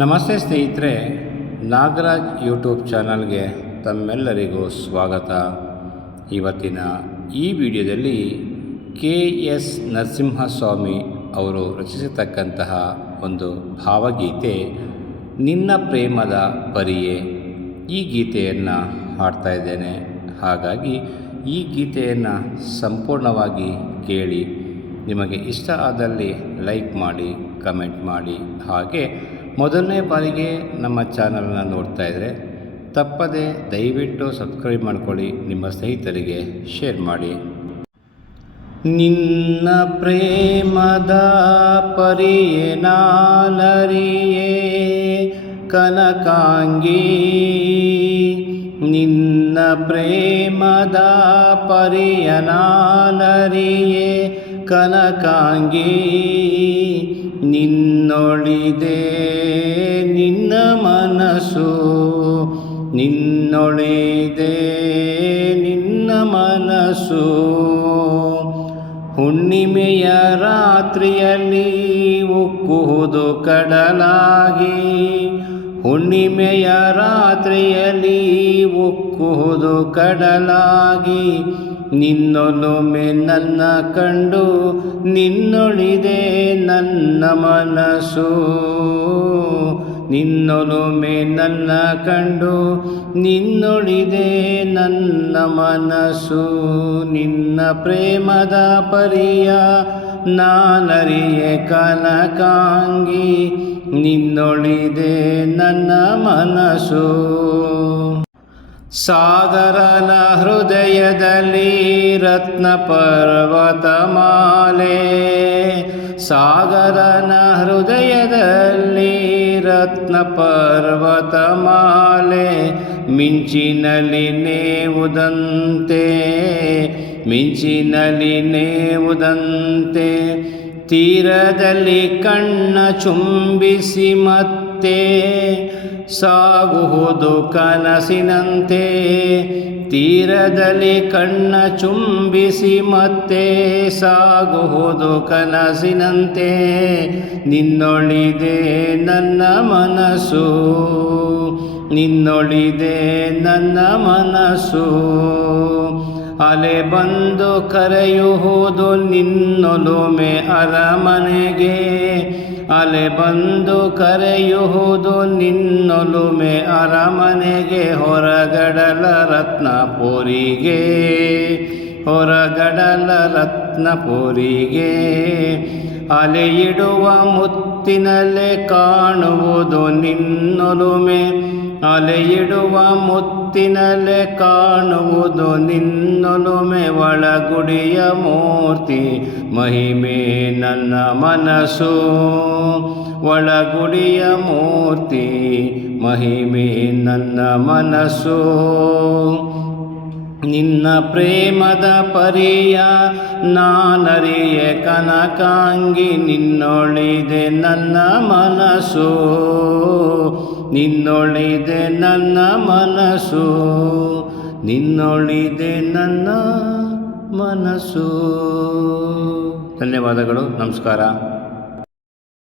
ನಮಸ್ತೆ ಸ್ನೇಹಿತರೆ, ನಾಗರಾಜ್ ಯೂಟ್ಯೂಬ್ ಚಾನಲ್ಗೆ ತಮ್ಮೆಲ್ಲರಿಗೂ ಸ್ವಾಗತ. ಇವತ್ತಿನ ಈ ವಿಡಿಯೋದಲ್ಲಿ ಕೆ ಎಸ್ ನರಸಿಂಹಸ್ವಾಮಿ ಅವರು ರಚಿಸತಕ್ಕಂತಹ ಒಂದು ಭಾವಗೀತೆ, ನಿನ್ನ ಪ್ರೇಮದ ಪರಿಯೇ. ಈ ಗೀತೆಯನ್ನು ಹಾಡ್ತಾ ಇದ್ದೇನೆ. ಹಾಗಾಗಿ ಈ ಗೀತೆಯನ್ನು ಸಂಪೂರ್ಣವಾಗಿ ಕೇಳಿ, ನಿಮಗೆ ಇಷ್ಟ ಆದಲ್ಲಿ ಲೈಕ್ ಮಾಡಿ, ಕಮೆಂಟ್ ಮಾಡಿ, ಹಾಗೆ ಮೊದಲನೇ ಬಾರಿಗೆ ನಮ್ಮ ಚಾನಲನ್ನು ನೋಡ್ತಾ ಇದ್ದರೆ ತಪ್ಪದೆ ದಯವಿಟ್ಟು ಸಬ್ಸ್ಕ್ರೈಬ್ ಮಾಡ್ಕೊಳ್ಳಿ, ನಿಮ್ಮ ಸ್ನೇಹಿತರಿಗೆ ಶೇರ್ ಮಾಡಿ. ನಿನ್ನ ಪ್ರೇಮದ ಪರಿಯೇ ನಾಲರಿಯೇ ಕನಕಾಂಗಿ? ನಿನ್ನ ಪ್ರೇಮದ ಪರಿಯ ನಾಲರಿಯೇ ಕನಕಾಂಗಿ, ನಿನ್ನೊಳಿದೆ ನಿನ್ನ ಮನಸ್ಸು, ನಿನ್ನೊಳಿದೆ ನಿನ್ನ ಮನಸ್ಸು. ಹುಣ್ಣಿಮೆಯ ರಾತ್ರಿಯಲ್ಲಿ ಉಕ್ಕುವುದು ಕಡಲಾಗಿ, ಹುಣ್ಣಿಮೆಯ ರಾತ್ರಿಯಲ್ಲಿ ಉಕ್ಕುವುದು ಕಡಲಾಗಿ. ನಿನ್ನೊಲುಮೆ ನನ್ನ ಕಂಡು, ನಿನ್ನೊಳಿದೆ ನನ್ನ ಮನಸ್ಸು. ನಿನ್ನೊಲುಮೆ ನನ್ನ ಕಂಡು, ನಿನ್ನೊಳಿದೆ ನನ್ನ ಮನಸ್ಸು. ನಿನ್ನ ಪ್ರೇಮದ ಪರಿಯ ನಾನರಿಯ ಕನಕಾಂಗಿ, ನಿನ್ನೊಳಿದೆ ನನ್ನ ಮನಸ್ಸು. ಸಾಗರನ ಹೃದಯದಲ್ಲಿ ರತ್ನ ಪರ್ವತ ಮಾಲೆ ಸಾಗರನ ಹೃದಯದಲ್ಲಿ ರತ್ನ ಪರ್ವತ ಮಾಲೆ ಮಿಂಚಿನಲ್ಲಿ ನೇವುದಂತೆ ಮಿಂಚಿನಲ್ಲಿ ನೇವುದಂತೆ. ತೀರದಲ್ಲಿ ಕಣ್ಣ ಚುಂಬಿಸಿ ಮತ್ತೆ ಸಾಗುವುದು ಕನಸಿನಂತೆ. ತೀರದಲ್ಲಿ ಕಣ್ಣ ಚುಂಬಿಸಿ ಮತ್ತೆ ಸಾಗುವುದು ಕನಸಿನಂತೆ. ನಿನ್ನೊಳಿದೆ ನನ್ನ ಮನಸ್ಸು ನಿನ್ನೊಳಿದೆ ನನ್ನ ಮನಸ್ಸು. ಅಲೆ ಬಂದು ಕರೆಯುವುದು ನಿನ್ನೊಲುಮೆ ಅರಮನೆಗೆ. ಅಲೆ ಬಂದು ಕರೆಯುವುದು ನಿನ್ನೊಲುಮೆ ಅರಮನೆಗೆ. ಹೊರಗಡಲ ರತ್ನಪುರಿಗೆ. ಹೊರಗಡಲ ರತ್ನಪುರಿಗೆ ಅಲೆಯಿಡುವ ಮುತ್ತಿನಲ್ಲೇ ಕಾಣುವುದು ನಿನ್ನೊಲುಮೆ. ಅಲೆಯಿಡುವ ಮುತ್ತಿನಲ್ಲೇ ಕಾಣುವುದು ನಿನ್ನೊಲುಮೆ. ಒಳಗುಡಿಯ ಮೂರ್ತಿ, ಮಹಿಮೆ ನನ್ನ ಮನಸ್ಸು. ಒಳಗುಡಿಯ ಮೂರ್ತಿ, ಮಹಿಮೆ ನನ್ನ ಮನಸ್ಸು. ನಿನ್ನ ಪ್ರೇಮದ ಪರಿಯ ನಾನರಿಯ ಕನಕಾಂಗಿ ನಿನ್ನೊಳಿದೆ ನನ್ನ ಮನಸ್ಸು. ನಿನ್ನೊಳಿದೆ ನನ್ನ ಮನಸ್ಸು. ನಿನ್ನೊಳಿದೆ ನನ್ನ ಮನಸ್ಸು. ಧನ್ಯವಾದಗಳು. ನಮಸ್ಕಾರ.